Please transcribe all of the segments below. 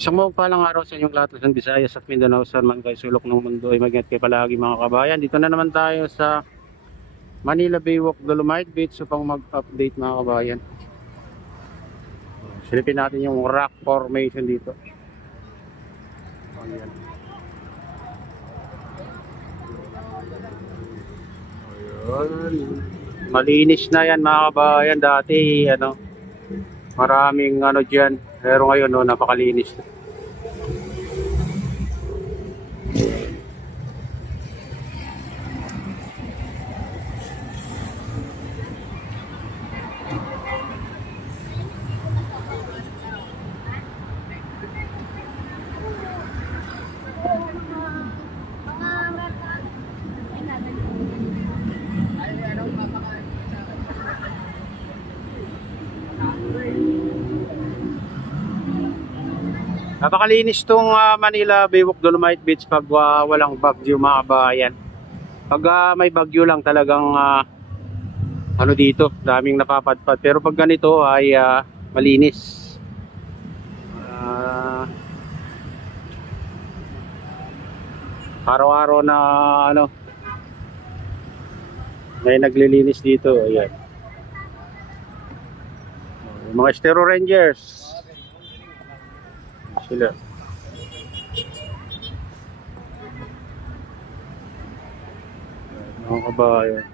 Isang mapagpalang araw sa inyong lahat, Luzon, Visayas at Mindanao, saan man kayo sulok ng mundo ay mag-ingat kayo palagi mga kabayan. Dito na naman tayo sa Manila Baywalk, Dolomite Beach upang mag-update mga kabayan. Silipin natin yung rock formation dito. Ayan. Ayan. Malinis na yan mga kabayan. Dati maraming dyan. Pero ngayon napakalinis na. Napakalinis tong Manila Baywalk Dolomite Beach pag walang bagyo mga kabayan. Pag may bagyo lang talagang dito, daming napapadpad. Pero pag ganito ay malinis. Araw-araw na may naglilinis dito. Ayan. Mga Estero Rangers. Sila. Mga kabayan.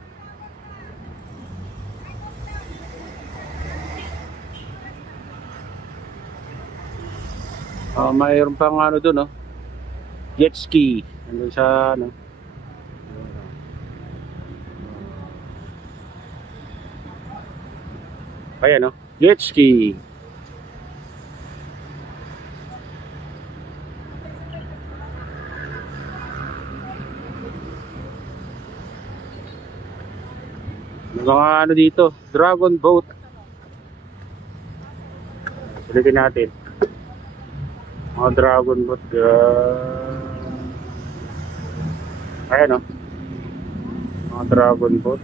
Mayroon pang doon, jet ski. Nandun sa ayan, jet ski. Mga dito, dragon boat. Silipin natin. Mga dragon boat. Ayan, mga dragon boat.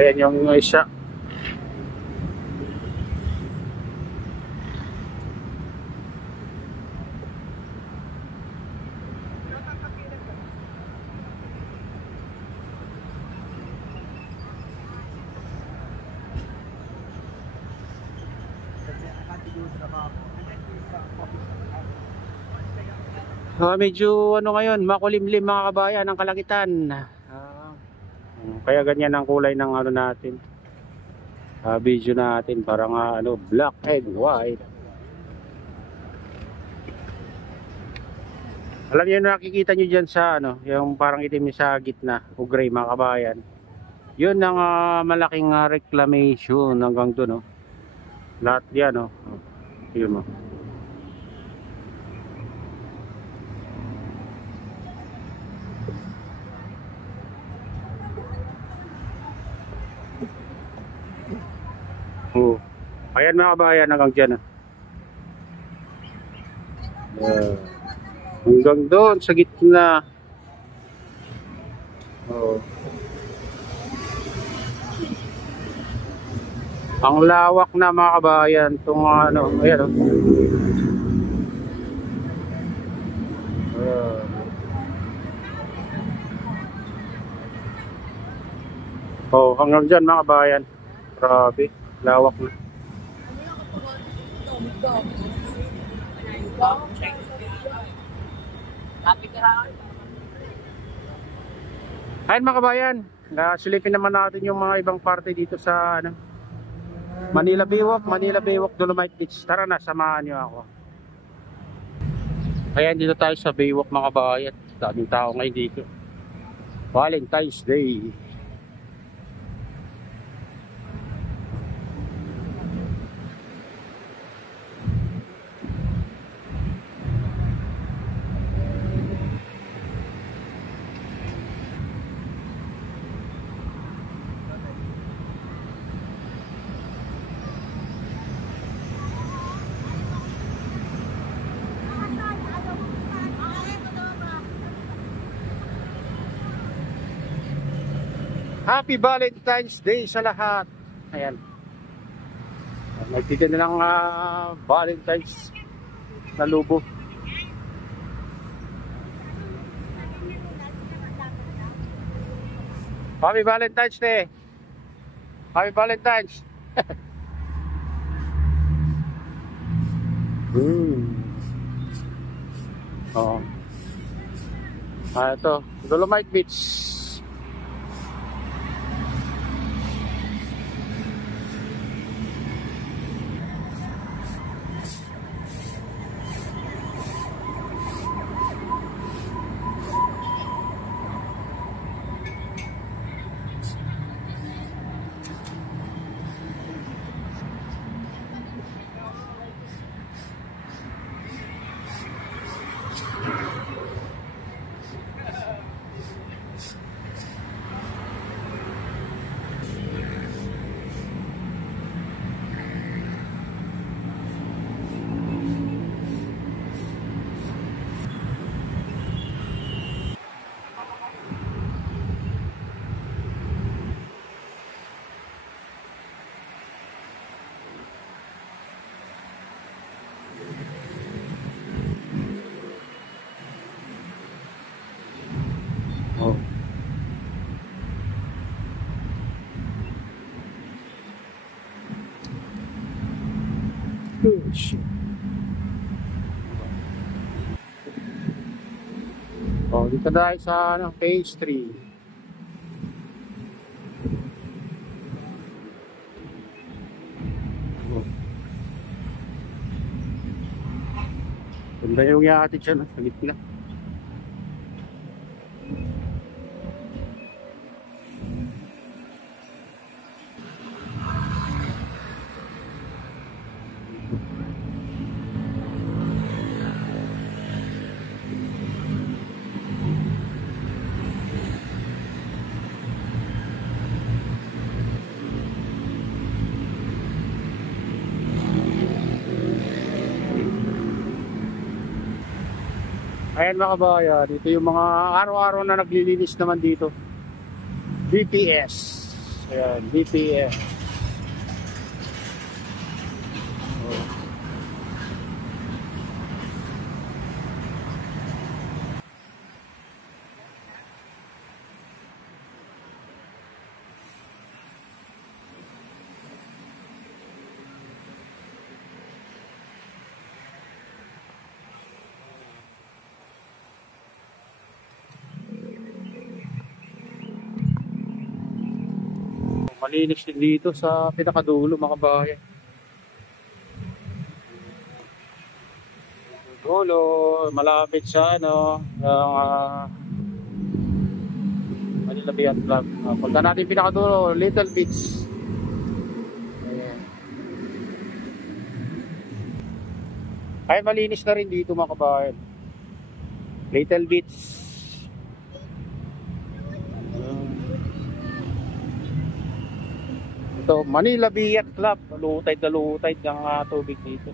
Ayan yung isa. Medyo ngayon, makulimlim mga kabayan ang kalangitan. Kaya ganyan ang kulay ng natin. Video natin parang black and white. Alam niyo nakikita niyo diyan sa yung parang itim sa gitna o gray mga kabayan. 'Yun ang malaking reclamation hanggang doon, Lahat 'yan, 'Yun mo. Ayan mga kabayan hanggang dyan. Hanggang doon sa gitna. Ang lawak na mga kabayan. Itong ayan hanggang dyan mga kabayan. Grabe, lawak na. Ayun mga kabayan, silipin naman natin yung mga ibang parte dito sa Manila Baywalk Dolomite Beach. Tara na, samahan nyo ako. Ayan, dito tayo sa Baywalk mga kabayan. Daming tao ngayon dito. Valentine's Day. Happy Valentine's Day sa lahat. Ayan. Nagtitin na ng Valentine's na lubo. Happy Valentine's Day. Happy Valentine's. Oh. Ito, Dolomite Beach. Oh. Oh, shit. Oh, dito tayo sa phase 3. Oh. Ganda yung yahatid siya sa gitna. Ayan mga kabayan, dito yung mga araw-araw na naglilinis naman dito. BPS. Ayan, BPS. Oh. Malinis din dito sa pinakadulo mga kabayan. Dulo, malapit sa Manila Bay Club. Punta natin pinakadulo, Little Beach. Ayan. Ay malinis na rin dito mga kabayan. Little Beach. Ito, Manila Bay Club. Lutay na lutay ng tubig dito.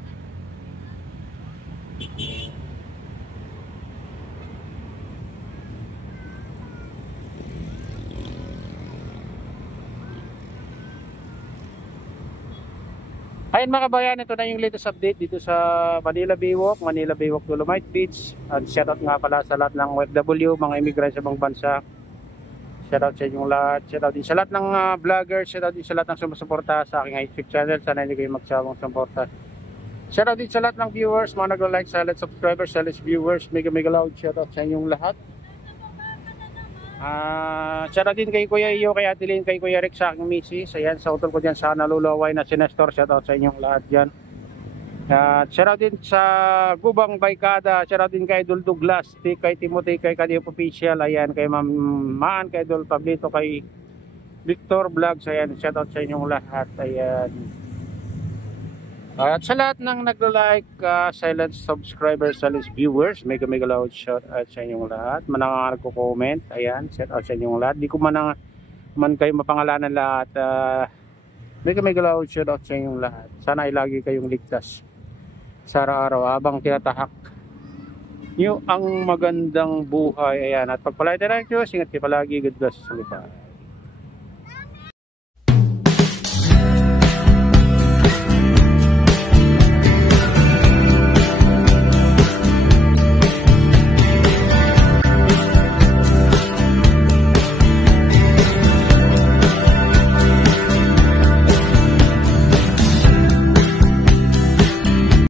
Ayun mga kabayan, ito na yung latest update dito sa Manila Baywalk, Manila Baywalk Dolomite Beach. At shoutout nga pala sa lahat ng OFW, mga immigrant sa ibang bansa. Shoutout sa inyong lahat. Shoutout din sa lahat ng vloggers. Shoutout din sa lahat ng sumusuporta sa aking YouTube channel. Sana hindi kayo magsawang suporta. Shoutout din sa lahat ng viewers, mga nag-like, silent subscribers, silent viewers. Mega loud shoutout sa inyong lahat. Shoutout din kay Kuya Iyo, kay Adeline, kay Kuya Rick sa aking misis. Ayan, sa utol ko dyan sa nalulaway na si Nestor. Shoutout sa inyong lahat dyan. Shoutout din sa Gubang Baykada, shoutout din kay Idol Douglas, kay Timothy, kay Kadiop Official, ayan, kay Ma'am Maan, kay Idol Pablito, kay Victor Vlogs, ayan, shoutout sa inyong lahat, ayan. At sa lahat ng nagla-like, silent subscribers, silent viewers, mega loud shoutout sa inyong lahat. Manang nagko-comment, ayan, shoutout sa inyong lahat. Di ko man kayo mapangalanan lahat, mega loud shoutout sa inyong lahat. Sana ay lagi kayong ligtas sa araw-araw habang tinatahak nyo ang magandang buhay. Ayan, at pagpalay tayo ng Diyos, ingat kayo palagi. God bless. Salita.